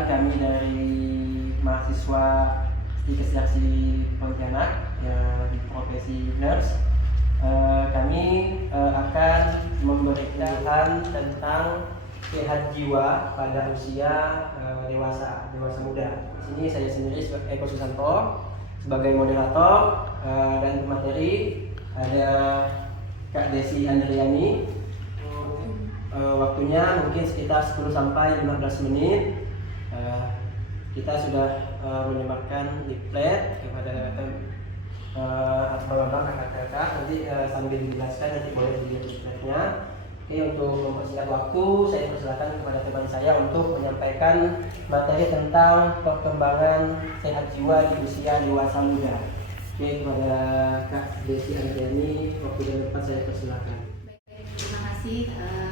Perkenalkan, kami dari mahasiswa Stikes Pontianak di profesi nurse. Kami akan memberikan tentang sehat jiwa pada usia dewasa muda. Di sini saya sendiri Eko Susanto sebagai moderator, dan materi ada Kak Desi Andriani. Waktunya mungkin sekitar 10 sampai 15 menit. Kita sudah menyebarkan leaflet kepada abang-abang, kakak-kakak. Nanti sambil dijelaskan, nanti boleh dilihat leafletnya. Oke, untuk mempersingkat waktu, saya persilakan kepada teman saya untuk menyampaikan materi tentang perkembangan sehat jiwa di usia dewasa muda. Oke, kepada Kak Desi Andriani, waktu dan tempat saya persilakan. Terima kasih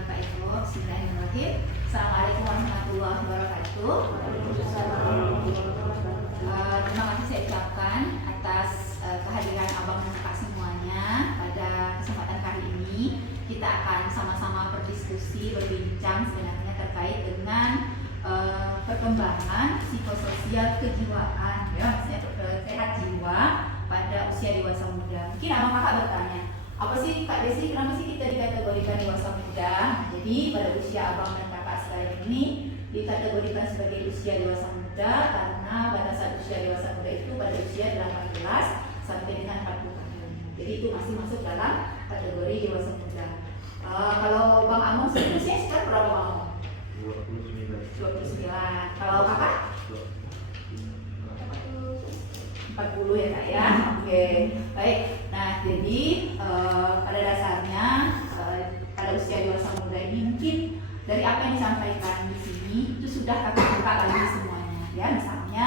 Pak Eko. Bismillahirrahmanirrahim. Assalamualaikum warahmatullahi wabarakatuh. Terima kasih saya ucapkan atas kehadiran abang dan kakak semuanya. Pada kesempatan kali ini kita akan sama-sama berdiskusi, berbincang sebenarnya terkait dengan perkembangan psikososial kejiwaan, ya, maksudnya sehat jiwa pada usia dewasa muda. Mungkin abang kakak bertanya, apa sih Kak Desi, kenapa sih kita dikategorikan dewasa muda? Jadi pada usia abang dan kakak sekalian ini dikategorikan sebagai usia dewasa muda karena batasan usia dewasa muda itu pada usia 18 sampai dengan 40 tahun. Jadi itu masih masuk dalam kategori dewasa muda. Kalau Bang Among sendiri usia sekarang berapa Bang Among? 29. Kalau kakak? 40 ya Kak ya. Oke, baik. Nah, jadi pada dasarnya pada usia dewasa muda ini mungkin dari apa yang disampaikan di sini itu sudah kakak lagi semuanya ya. Misalnya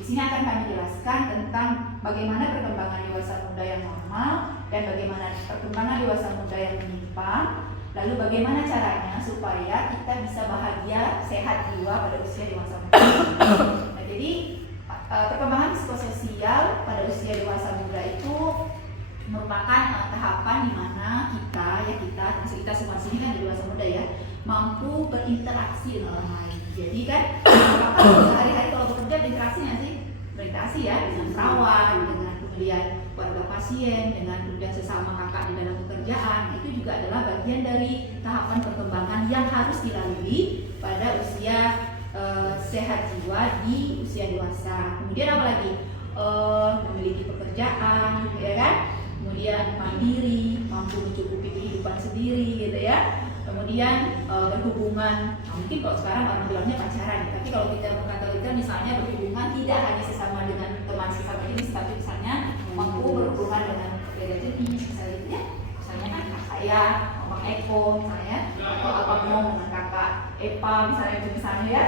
di sini akan kami jelaskan tentang bagaimana perkembangan dewasa muda yang normal dan bagaimana perkembangan dewasa muda yang menyimpang. Lalu bagaimana caranya supaya kita bisa bahagia, sehat jiwa pada usia dewasa muda. Nah, jadi perkembangan psikososial pada usia dewasa muda itu merupakan tahapan di mana kita semua sini kan di dewasa muda ya, mampu berinteraksi dengan orang lain. Jadi kan sehari-hari kalau bekerja berinteraksi nggak sih? Berinteraksi ya dengan perawat, dengan kemudian warga pasien, dengan kemudian sesama kakak di dalam pekerjaan. Itu juga adalah bagian dari tahapan perkembangan yang harus dilalui pada usia sehat jiwa di usia dewasa. Kemudian apa lagi? Memiliki pekerjaan, ya kan? Kemudian mandiri, mampu mencukupi kehidupan sendiri, gitu ya. Kemudian berhubungan, mungkin kalau sekarang orang bilangnya pacaran, tapi kalau kita mengkategorikan misalnya berhubungan tidak hanya sesama dengan teman sesama jenis, tapi misalnya mampu berhubungan dengan beda jenis, misalnya gitu ya. Misalnya kan saya, Bang Eko, misalnya, atau Abang Mong dengan kakak Epa, misalnya ya.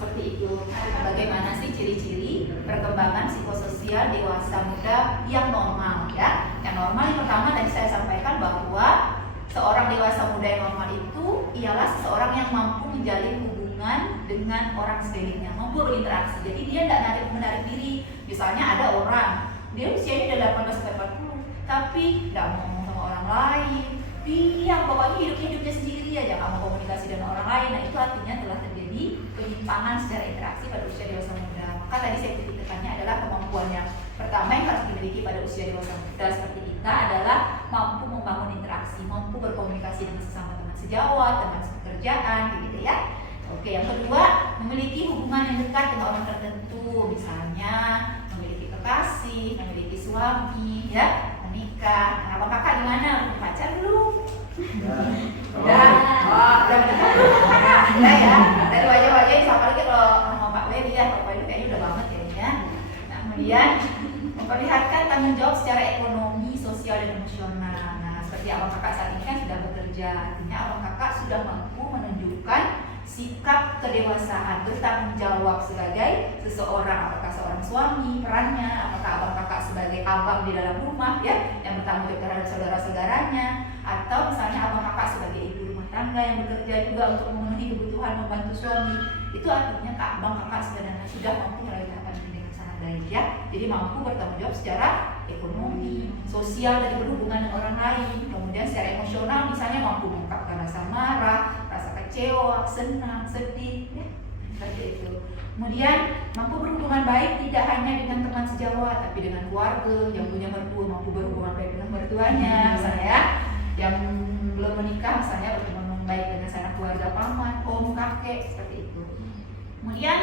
Seperti itu. Nah, bagaimana sih ciri-ciri perkembangan psikososial dewasa muda yang normal ya? Yang normal yang pertama tadi saya sampaikan bahwa seorang dewasa muda yang normal itu ialah seseorang yang mampu menjalin hubungan dengan orang sekelilingnya, mampu berinteraksi. Jadi dia tidak menarik diri. Misalnya ada orang, dia usianya udah 18 sampai 40, tapi tidak mau ngomong sama orang lain. Dia pokoknya hidupnya sendiri aja, nggak mau komunikasi dengan orang lain. Nah, itu artinya telah terjadi penyimpangan secara interaksi pada usia dewasa muda. Maka tadi saya titik tekannya adalah kemampuan yang pertama yang harus dimiliki pada usia dewasa muda seperti kita adalah mampu membangun interaksi, mampu berkomunikasi dengan sesama teman sejawat, teman sepekerjaan, gitu ya. Oke, yang kedua, memiliki hubungan yang dekat dengan orang tertentu, misalnya memiliki kekasih, memiliki suami, ya, menikah. Nah, abang kakak gimana? Pacar belum? Udah menikah belum? Udah ya. Dari wajah-wajah ini apalagi kalau sama Pak Wedi ya, Pak Wedi kayaknya udah banget ya. Nah, kemudian memperlihatkan tanggung jawab secara ekonomi, sosial dan emosional. Nah, seperti abang kakak saat ini kan sudah bekerja, artinya abang kakak sudah mampu menunjukkan sikap kedewasaan, bertanggung jawab sebagai seseorang, apakah seorang suami, perannya, apakah abang kakak sebagai abang di dalam rumah ya, yang bertanggung jawab terhadap saudara-saudaranya, atau misalnya abang kakak sebagai ibu rumah tangga yang bekerja juga untuk memenuhi kebutuhan membantu suami. Itu artinya abang kakak sebenarnya sudah mampu melalui tahapan ini dengan sangat baik ya. Jadi mampu bertanggung jawab secara ekonomi, sosial, dan berhubungan dengan orang lain. Kemudian secara emosional misalnya mampu mengungkapkan rasa marah, rasa kecewa, senang, sedih, ya, seperti itu. Kemudian mampu berhubungan baik tidak hanya dengan teman sejawat, tapi dengan keluarga. Yang punya mertua mampu berhubungan baik dengan mertuanya, misalnya ya. Yang belum menikah misalnya berhubungan baik dengan sanak keluarga, paman, om, kakek, seperti itu. Kemudian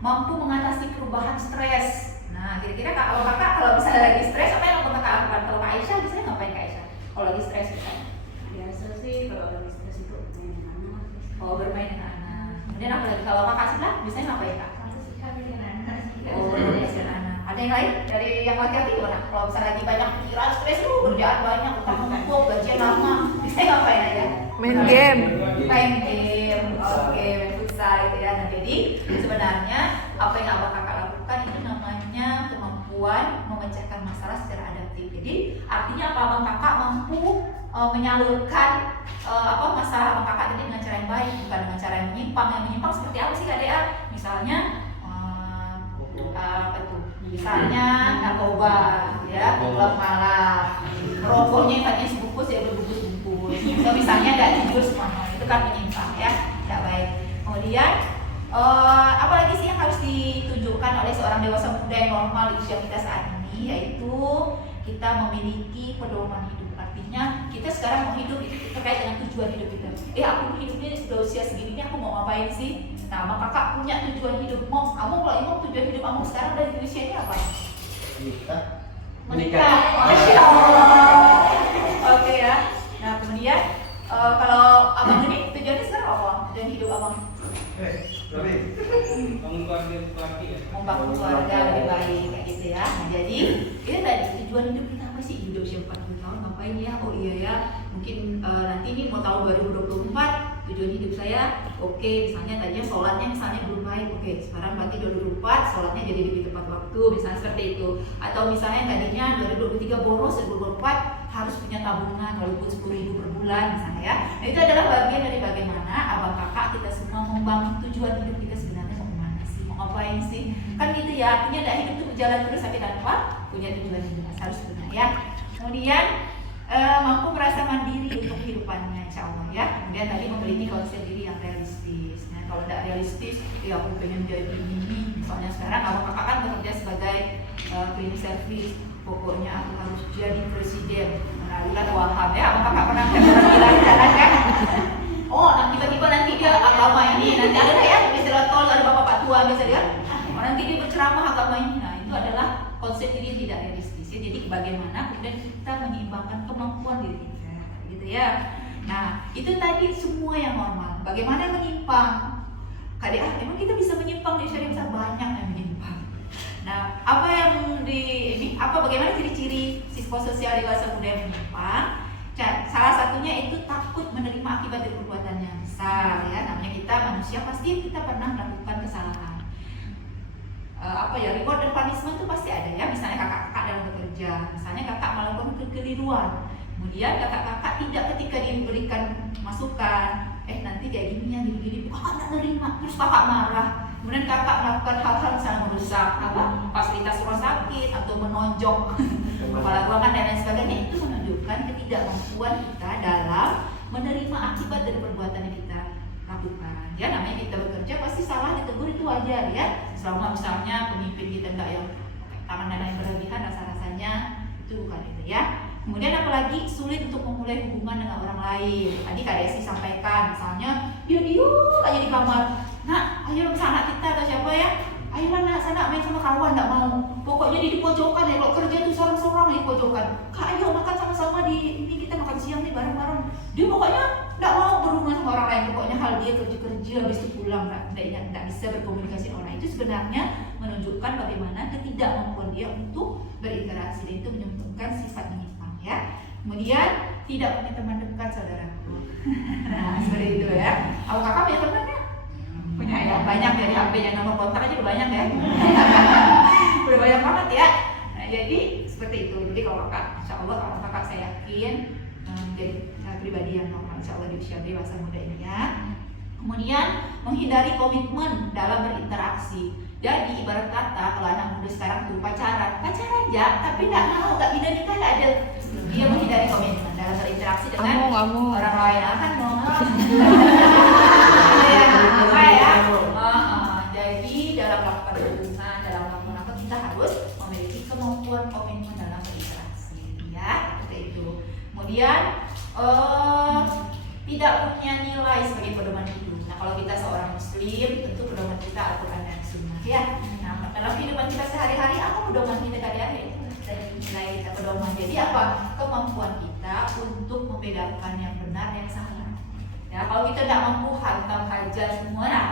mampu mengatasi perubahan stres. Nah, kira-kira kalau kakak kalau misalnya lagi stres, apa yang mau kakak lakukan? Kalau Kak Aisyah biasanya ngapain Kak Aisyah? Kalau lagi stres misalnya? Biasa sih kalau lagi stres itu main dengan anak. Oh, bermain dengan anak. Kemudian apa lagi? Kalau kakak sebelah biasanya ngapain Kak? Aku suka dengan anak. Oh, bermain dengan anak. Ada yang lain dari yang laki-laki gimana? Kalau misalnya lagi banyak pikiran, stres, kerjaan banyak, utang numpuk, gajian lama, biasanya ngapain aja? Main game. Main game, oke, main futsal gitu ya. Nah, jadi sebenarnya apa yang abang kakak lakukan itu namanya kemampuan memecahkan masalah secara adaptif. Jadi artinya apa, abang kakak mampu menyalurkan masalah abang kakak tadi dengan cara yang baik, bukan dengan cara yang menyimpang. Yang menyimpang seperti apa sih Kak Dea? Misalnya apa tuh? Misalnya narkoba, ya, klub malam, rokoknya yang tadinya sebungkus ya berbungkus-bungkus. Atau misalnya nggak tidur semuanya, itu kan menyimpang ya, nggak baik. Kemudian apalagi sih yang harus ditunjukkan oleh seorang dewasa muda yang normal di usia kita saat ini, yaitu kita memiliki pedoman hidup. Artinya kita sekarang mau hidup itu terkait dengan tujuan hidup kita. Aku hidupnya sudah usia segini, aku mau ngapain sih? Nah, maka kakak punya tujuan hidup. Kalau tujuan hidup kamu sekarang dari usia ini apa? Menikah. Masya Allah. Oke ya. Nah, kemudian kalau abang ini tujuannya sekarang apa? Tujuan hidup abang? Bangun keluarga ya. Membangun keluarga lebih baik kayak gitu ya. Nah, jadi itu tadi tujuan hidup kita apa sih? Hidup siapa 40 tahun ngapain ya? Oh iya ya, mungkin nanti ini mau tahun 2024 tujuan hidup saya. Oke, misalnya tadinya sholatnya misalnya belum baik. Oke, sekarang berarti 2024 sholatnya jadi lebih tepat waktu, misalnya seperti itu. Atau misalnya tadinya 2023 boros, 2024 harus punya tabungan walaupun 10.000 per bulan misalnya ya. Nah, itu adalah bagian dari bagaimana abang kakak kita semua membangun tujuan hidup kita sebenarnya mau kemana sih, mau ngapain sih, kan gitu ya. Artinya tidak hidup itu berjalan terus tapi tanpa punya tujuan hidup harus benar ya. Kemudian mampu merasa mandiri untuk kehidupannya, insya Allah ya. Kemudian tadi memiliki konsep diri yang realistis. Nah, kalau tidak realistis, ya aku pengen jadi ini. Misalnya sekarang abang kakak kan bekerja sebagai cleaning service. Pokoknya aku harus jadi presiden. Menalikan waham ya, abang kakak pernah bilang jalan kan? Oh, tiba-tiba nanti dia agama ini, nanti ada ya, istilah tol ada bapak tua misalnya. Nanti dia berceramah agama ini. Nah, itu adalah konsep diri yang tidak realistis. Jadi bagaimana kemudian kita menyeimbangkan kemampuan diri kita, gitu ya. Nah, itu tadi semua yang normal. Bagaimana menyimpang? Emang kita bisa menyimpang di usia besar? Banyak yang menyimpang. Nah, bagaimana ciri-ciri psikososial dewasa muda yang menyimpang? Salah satunya itu takut menerima akibat dari perbuatannya. Misal ya, namanya kita manusia pasti kita pernah melakukan kesalahan. Reward dan punishment itu pasti ada ya. Misalnya kakak-kakak dalam bekerja, misalnya kakak melakukan kekeliruan, kemudian kakak-kakak tidak ketika diberikan masukan, nanti kayak gini ya, gini-gini, kakak nggak nerima, terus kakak marah, kemudian kakak melakukan hal-hal misalnya merusak fasilitas rumah sakit atau menonjok kepala ruangan dan lain sebagainya. Itu menunjukkan ketidakmampuan kita dalam menerima akibat dari perbuatan yang kita lakukan. Ya, namanya kita bekerja pasti salah, ditegur itu wajar ya. Selama misalnya pemimpin kita enggak yang tangan dan lain berlebihan, rasa-rasanya itu bukan itu ya. Kemudian apalagi sulit untuk memulai hubungan dengan orang lain. Tadi Kak Desi sampaikan, misalnya dia diam aja di kamar. Nah, ayo misalnya anak kita atau siapa ya, ayo mana sana main sama kawan, nggak mau. Pokoknya di pojokan ya, kalau kerja tuh sorang-sorang di pojokan. Kak, ayo makan sama-sama ini kita makan siang nih bareng-bareng. Dia pokoknya nggak mau berhubungan sama orang lain. Pokoknya hal dia kerja habis itu pulang, nggak bisa berkomunikasi dengan orang. Itu sebenarnya menunjukkan bagaimana ketidakmampuan dia untuk berinteraksi, dan itu menunjukkan sifat menyimpang ya. Kemudian tidak punya teman dekat, saudaraku. Nah, seperti itu ya. Aku kakak punya teman ya? Punya ya, banyak dari HP yang nomor kontak aja udah banyak ya. Udah banyak banget ya. Nah, jadi seperti itu. Jadi kalau kakak, insya Allah kalau kakak saya yakin jadi pribadi yang normal, insya Allah di usia dewasa muda ini ya. Kemudian menghindari komitmen dalam berinteraksi. Jadi ibarat kata kalau anak muda sekarang tuh pacaran ya, tapi nggak mau, nggak bisa nikah, nggak ada. Dia menghindari komitmen dalam berinteraksi dengan orang lain. Kan mau. Jadi dalam kehidupan kita sehari-hari, apa pedoman kita tadi itu dari nilai kita pedoman. Jadi apa? Kemampuan kita untuk membedakan yang benar dan yang salah. Ya, kalau kita tidak mampu hantam hajar semua, nah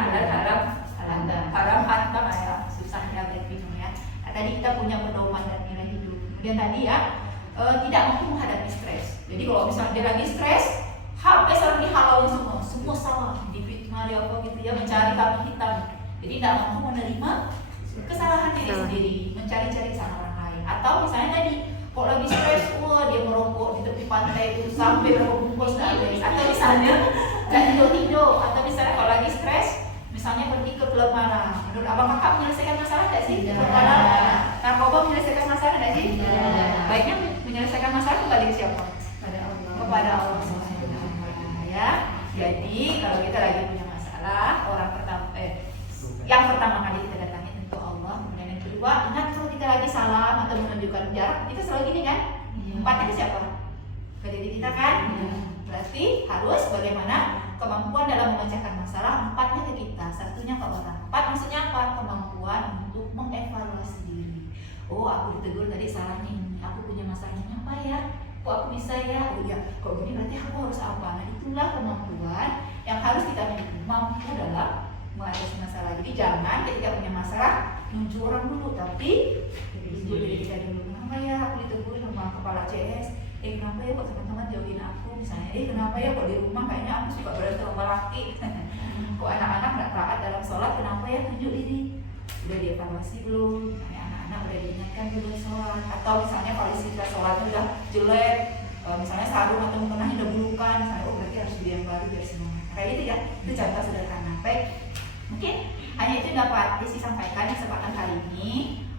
haram hantam ya susah ya bingung ya. Nah, tadi kita punya pedoman dan nilai hidup. Kemudian tadi ya tidak mampu menghadapi stres. Jadi kalau misalnya dia lagi stres, HP selalu dihalau semua salah, difitnah dia apa gitu ya, mencari kambing hitam. Jadi tidak mampu menerima kesalahan diri sendiri, mencari-cari kesalahan orang lain. Atau misalnya tadi, kok lagi stres, wah dia merokok di tepi pantai itu sampai berapa bungkus habis. Atau misalnya nggak tidur, atau misalnya kalau lagi stres, misalnya pergi ke klub malam. Menurut abang kakak menyelesaikan masalah nggak sih? Narkoba menyelesaikan masalah nggak sih? Baiknya menyelesaikan masalah kembali ke siapa? Kepada Allah SWT ya. Jadi kalau kita lagi punya masalah, yang pertama kali kita datangi tentu Allah. Kemudian yang kedua, ingat kalau kita lagi salam atau menunjukkan jarak, kita selalu gini kan? Empatnya ke siapa? Ke diri kita kan? Berarti harus bagaimana kemampuan dalam memecahkan masalah, empatnya ke kita, satunya ke orang. Empat maksudnya apa? Kemampuan untuk mengevaluasi diri. Oh, aku ditegur tadi salahnya ini, aku punya masalahnya apa ya? Kok aku bisa ya? Oh ya, kok gini berarti aku harus apa? Nah itulah kemampuan yang harus kita miliki, mampu dalam mengatasi masalah. Jadi jangan ketika punya masalah nunjuk orang dulu, tapi nunjuk diri kita dulu. Kenapa ya aku ditegur sama kepala CS? Kenapa ya kok teman-teman jauhin aku? Misalnya, kenapa ya kok di rumah kayaknya aku suka berantem sama laki? Kok anak-anak nggak taat dalam sholat? Kenapa ya tunjuk diri? Udah dievaluasi belum? Anak udah diingatkan belum sholat? Atau misalnya kualitas sholatnya udah jelek, misalnya sarung atau mukena udah bulukan, misalnya oh berarti harus beli yang baru biar semangat. Kayak gitu ya, itu contoh sederhana. Baik, mungkin hanya itu dapat Desi sampaikan di kesempatan kali ini.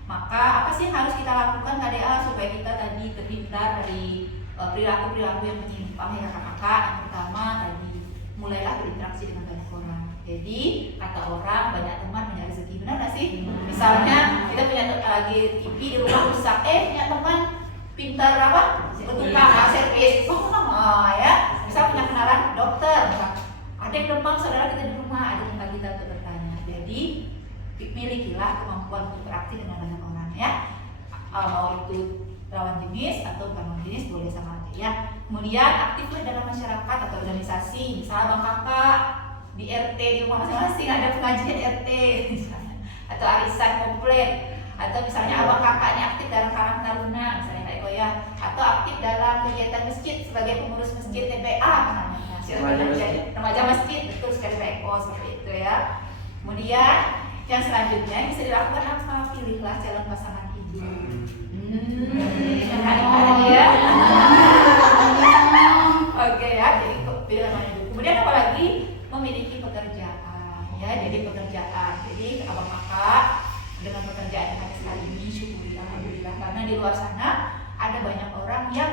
Maka apa sih yang harus kita lakukan KDA supaya kita tadi terhindar dari perilaku-perilaku yang menyimpang ya kakak-kakak? Yang pertama tadi, mulailah berinteraksi dengan banyak orang. Jadi kata orang banyak teman banyak rezeki, benar nggak sih? Misalnya kita punya lagi TV di rumah rusak, punya teman pintar apa? Bertukang servis, ya. Misal punya kenalan dokter, ada yang demam saudara kita di rumah, ada tempat kita untuk bertanya. Jadi milikilah kemampuan untuk beraksi dengan banyak orang ya. Mau itu lawan jenis atau bukan lawan jenis boleh sama aja ya. Kemudian aktiflah dalam masyarakat atau organisasi, misalnya bang kakak di RT di rumah masing-masing ada pengajian RT misalnya, atau arisan komplek, atau misalnya abang kakaknya aktif dalam Karang Taruna misalnya Kak Eko ya, atau aktif dalam kegiatan masjid sebagai pengurus masjid TPA misalnya, remaja masjid, betul sekali Kak Eko seperti itu ya. Kemudian yang selanjutnya bisa dilakukan apa? Pilihlah calon pasangan hidup. Yang hari ya. Oke ya, jadi pilih pasangan hidup. Kemudian apalagi memiliki pekerjaan ya, jadi pekerjaan. Jadi abang kakak dengan pekerjaan yang ada sekali ini syukuri alhamdulillah, karena di luar sana ada banyak orang yang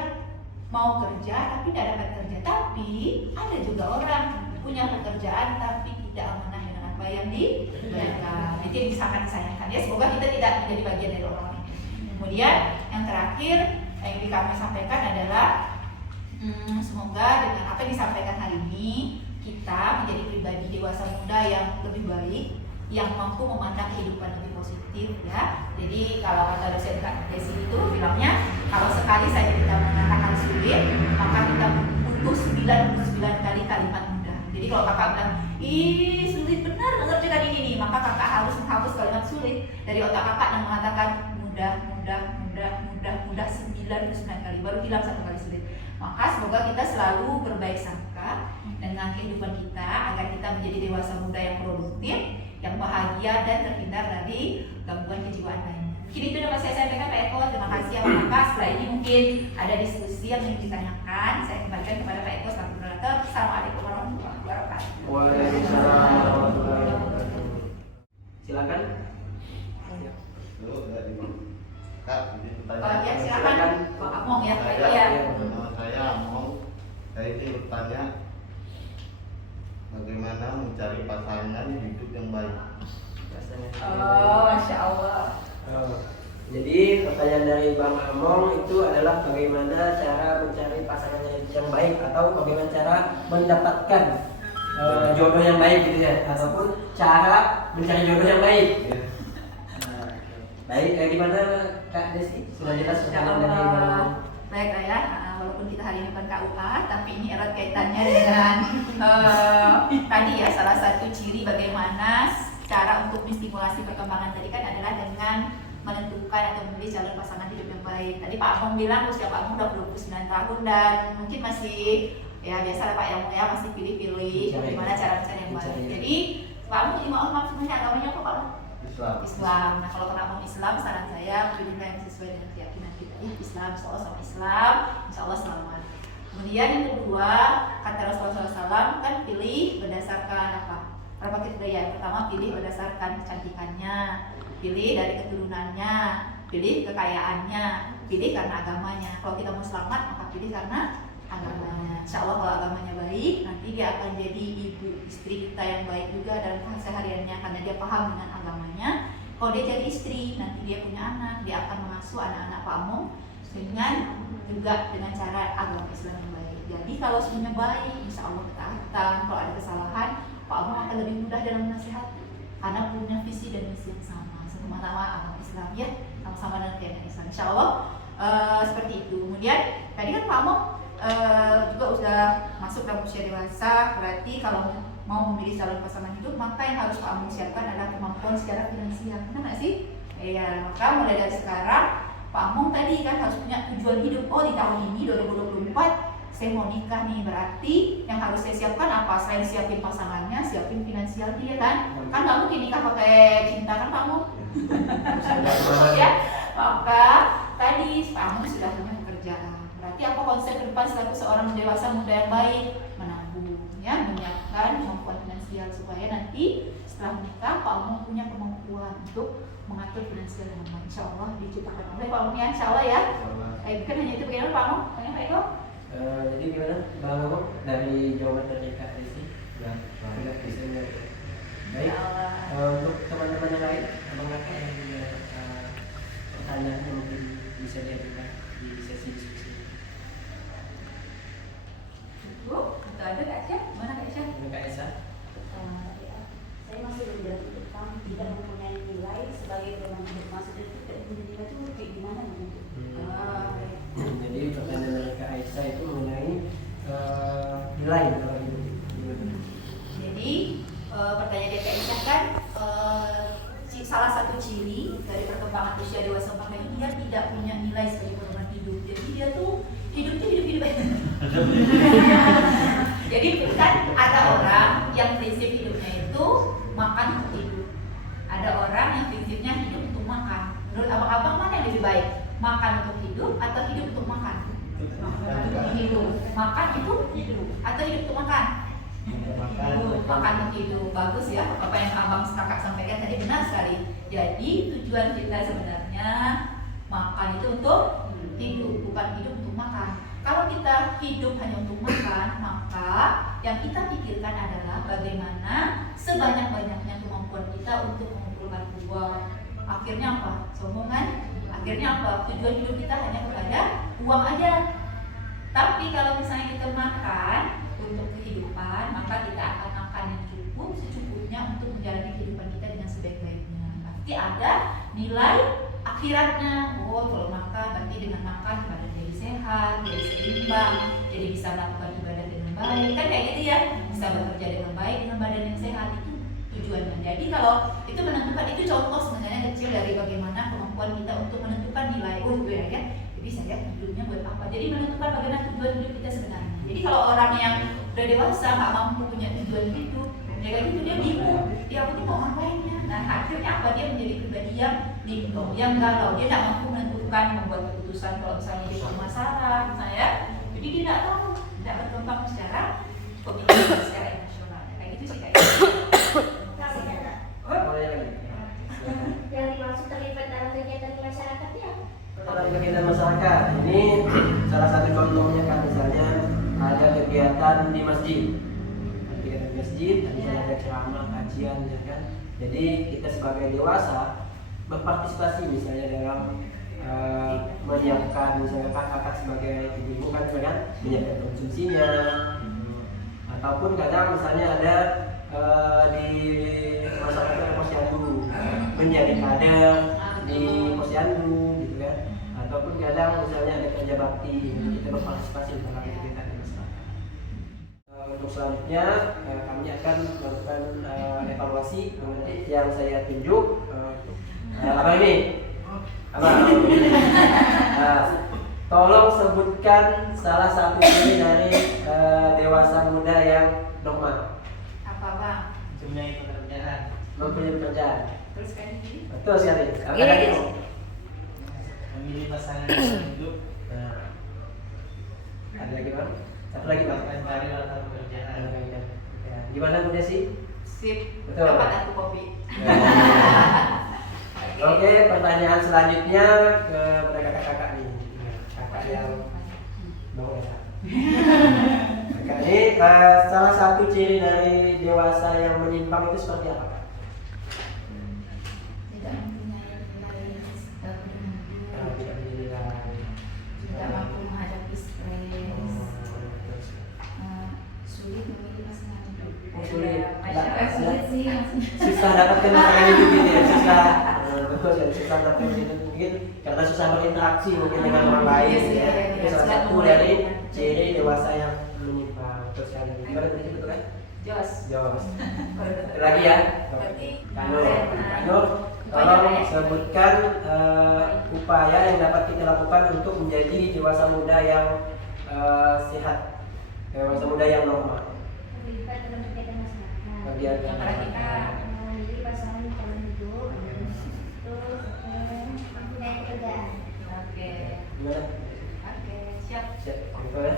mau kerja tapi tidak dapat kerja. Tapi ada juga orang punya pekerjaan tapi tidak amanah dengan apa yang diberikan. Itu yang sangat disayangkan ya. Semoga kita tidak menjadi bagian dari orang ini. Kemudian yang terakhir yang kami sampaikan adalah semoga dengan apa yang disampaikan hari ini kita menjadi pribadi dewasa muda yang lebih baik, yang mampu memandang kehidupan lebih positif ya. Jadi kalau kata dosen Kak Desi itu bilangnya, kalau sekali saja kita mengatakan sulit, maka kita butuh 99 kali kalimat mudah. Jadi kalau kakak bilang, ih sulit benar mengerjakan ini nih, maka kakak harus menghapus kalimat sulit dari otak kakak dan mengatakan mudah 99 kali, baru bilang satu kali sulit. Maka semoga kita selalu berbaik sangka dengan kehidupan kita agar kita menjadi dewasa muda yang produktif, yang bahagia dan terhindar dari gangguan kejiwaan lainnya. Mungkin itu dapat saya sampaikan Pak Eko. Terima kasih ya Pak. Setelah ini mungkin ada diskusi yang ingin ditanyakan. Saya kembalikan kepada Pak Eko selaku moderator. Assalamualaikum warahmatullahi wabarakatuh. Waalaikumsalam warahmatullahi wabarakatuh. Silakan. Dulu dari Kak, ini Oh pertanyaan. ya silakan Pak Among ya Pak Eko ya. Saya Among. Saya ini bertanya, bagaimana mencari pasangan hidup yang baik? Oh, Masya Allah. Jadi pertanyaan dari Bang Among itu adalah bagaimana cara mencari pasangan yang baik atau bagaimana cara mendapatkan jodoh yang baik gitu ya, ataupun cara mencari jodoh yang baik. Baik, gimana Kak Desi? Sudah jelas pertanyaan dari Bang? Baik ya, walaupun kita hari ini bukan KUA, tapi ini erat kaitannya dengan tadi ya, salah satu ciri bagaimana cara untuk menstimulasi perkembangan tadi kan adalah dengan menentukan atau memilih calon pasangan hidup yang baik. Tadi Pak Among bilang usia Pak Among udah 29 tahun dan mungkin masih ya biasa lah Pak yang ya masih pilih-pilih bagaimana cara mencari yang baik. Jadi Pak Among jadi maaf sebenarnya agamanya apa Pak? Islam. Nah kalau kenapa Islam, saran saya pilihlah yang sesuai dengan keyakinan kita ya, Islam, insya Allah sama Islam, insya Allah selamat. Kemudian yang kedua, kata Rasulullah SAW kan pilih berdasarkan apa? Berapa kriteria? Yang pertama pilih berdasarkan kecantikannya, pilih dari keturunannya, pilih kekayaannya, pilih karena agamanya. Kalau kita mau selamat maka pilih karena agamanya. Insya Allah kalau agamanya baik, nanti dia akan jadi ibu istri kita yang baik juga dalam kesehariannya karena dia paham dengan agamanya. Kalau dia jadi istri, nanti dia punya anak, dia akan mengasuh anak-anak Pak Among dengan juga dengan cara agama Islam yang baik. Jadi kalau semuanya baik, insya Allah ketaatan. Kalau ada kesalahan, Pak Among akan lebih mudah dalam menasihati karena punya visi dan misi yang sama, sama-sama agama Islam ya, sama-sama dengan keyakinan Islam. Insya Allah seperti itu. Kemudian tadi kan Pak Among juga sudah masuk dalam usia dewasa, berarti kalau mau memilih calon pasangan hidup maka yang harus Pak Among siapkan adalah kemampuan secara finansial, benar nggak sih? Iya, maka mulai dari sekarang Pak Among tadi kan harus punya tujuan hidup. Oh di tahun ini 2024 saya mau nikah nih, berarti yang harus saya siapkan apa? Selain siapin pasangannya, siapin finansial dia kan? Kan nggak mungkin nikah pakai cinta kan Pak Among? Ya, maka tadi Pak Among sudah punya pekerjaan. Berarti apa konsep ke depan selaku seorang dewasa muda yang baik? Menabung, ya, menyiapkan kemampuan finansial supaya nanti setelah menikah Pak Among punya kemampuan untuk mengatur finansial dengan baik. Insya Allah diciptakan oleh Pak Among ya, Insya Allah ya. Bukan hanya itu, bagaimana Pak Among? Tanya Pak Eko? Jadi gimana Bang Among dari jawaban dari Kak Desi? Sudah bisa menjawab. Baik. Untuk teman-teman yang lain, abang kakak yang punya pertanyaan yang mungkin bisa diajukan di sesi diskusi. Bu, atau ada Kak Aisyah? Mana Kak Aisyah? Kak Esa. Saya masih belajar tentang tidak mempunyai nilai sebagai pedoman hidup. Maksudnya itu tidak punya nilai itu kayak gimana gitu? Jadi pertanyaan dari Kak Aisyah itu mengenai nilai dalam hidup. Jadi pertanyaan dari Kak Aisyah kan salah satu ciri dari perkembangan usia dewasa sampai ini dia tidak punya nilai sebagai pedoman hidup. Jadi dia tuh hidupnya hidup jadi kan ada orang yang prinsip hidupnya itu makan untuk hidup, ada orang yang prinsipnya hidup untuk makan. Menurut abang-abang mana yang lebih baik, makan untuk hidup atau hidup untuk makan? Hidup. Makan itu hidup atau hidup untuk makan? Makan untuk hidup. Bagus ya, apa yang abang kakak sampaikan tadi benar sekali. Jadi tujuan kita sebenarnya makan itu untuk hidup, bukan hidup untuk makan. Kalau kita hidup hanya untuk makan, maka yang kita pikirkan adalah bagaimana sebanyak-banyaknya kemampuan kita untuk mengumpulkan uang. Akhirnya apa? Sombongan. Akhirnya apa? Tujuan hidup kita hanya kepada uang aja. Tapi kalau misalnya kita makan untuk kehidupan, maka kita akan makan yang cukup, secukupnya untuk menjalani kehidupan kita dengan sebaik-baiknya. Pasti ada nilai akhiratnya. Oh, kalau makan berarti dengan makan badan jadi sehat, jadi seimbang, jadi bisa melakukan ibadah dengan baik. Kan kayak gitu ya, bisa bekerja dengan baik dengan badan yang sehat, itu tujuannya. Jadi kalau itu menentukan, itu contoh sebenarnya kecil dari bagaimana kemampuan kita untuk menentukan nilai. Oh itu ya, jadi saya hidupnya buat apa. Jadi menentukan bagaimana tujuan hidup kita sebenarnya. Jadi kalau orang yang udah dewasa nggak mampu punya tujuan hidup, ya kayak gitu dia bingung, dia aku mau ngapain ya. Nah akhirnya apa, dia menjadi pribadi yang bingung, yang galau, dia tidak mampu menentukan, membuat keputusan kalau misalnya dia bermasalah, misalnya, jadi dia tidak tahu, tidak berkembang secara pemikiran, secara emosional, kayak gitu sih kayak gitu. Boleh lagi. Yang dimaksud terlibat dalam kegiatan masyarakat ya? Dalam kegiatan masyarakat ini salah satu contohnya kan misalnya ada kegiatan di masjid. Kegiatan di masjid, ada ceramah, kajian, ya kan. Jadi kita sebagai dewasa berpartisipasi misalnya dalam menyiapkan, misalnya kakak sebagai ibu kan, menyiapkan konsumsinya, ataupun kadang misalnya ada di masyarakat posyandu menjadi kader, di posyandu gitu kan, ataupun kadang misalnya ada kerja bakti, kita berpartisipasi dalam kegiatan masyarakat. Untuk selanjutnya kami akan melakukan evaluasi mengenai yang saya tunjuk. Apa ini? Apa? Tolong sebutkan salah satu ciri dari dewasa muda yang normal. Apa bang? Mempunyai pekerjaan. Mempunyai pekerjaan. Terus kan ini? Betul sekali. Apa Yes. tadi? Memilih pasangan yang hidup. Nah, ada lagi bang? Satu lagi bang. Dan karir atau pekerjaan. Ya. Gimana Bu Desi? Sip. Betul. Dapat aku kopi. Oke, pertanyaan selanjutnya kepada kakak-kakak nih. Kakak yang bawa ya. Kakak ini salah satu ciri dari dewasa yang menyimpang itu seperti apa Kak? Tidak mempunyai nilai Tidak menilai. tidak mampu menghadapi stres, Terus, sulit memilih pasangan hidup. sulit. Sulit sih maksudnya. Susah dapatkan pasangan hidup gitu ya, susah. Betul kan, susah dapatkan hidup mungkin karena susah berinteraksi mungkin dengan orang lain. Iya sih, Ya. iya, Itu iya. salah Sudah satu mulai dari dengan- ciri dewasa yang menyimpang. Betul sekali. Gimana tadi betul kan? Jos. Jos. Kalau Satu lagi ya. Berarti Kanur, Kanur. tolong sebutkan upaya yang dapat kita lakukan untuk menjadi dewasa muda yang sehat, dewasa muda yang normal. Terlibat dalam kegiatan masyarakat. Kegiatan Masyarakat. Jadi pasangan calon hidup, terus mempunyai pekerjaan. Oke. Gimana? Oke, siap. Siap, gitu ya.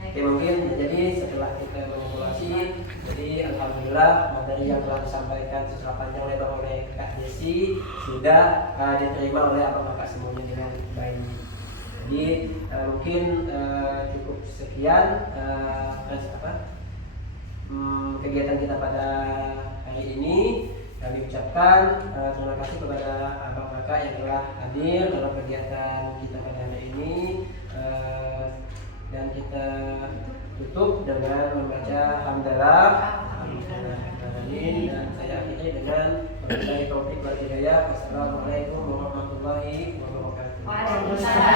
Oke, mungkin jadi setelah kita mengevaluasi, jadi alhamdulillah materi yang telah disampaikan secara panjang lebar oleh Kak Desi sudah diterima oleh abang kakak semuanya dengan baik. Jadi mungkin cukup sekian kegiatan kita pada hari ini. Kami ucapkan terima kasih kepada abang kakak yang telah hadir dalam kegiatan kita pada hari ini. Dan kita tutup dengan membaca hamdalah. Dan saya akhiri dengan berbagai topik wal hidayah. Wassalamualaikum warahmatullahi wabarakatuh. Waalaikumsalam.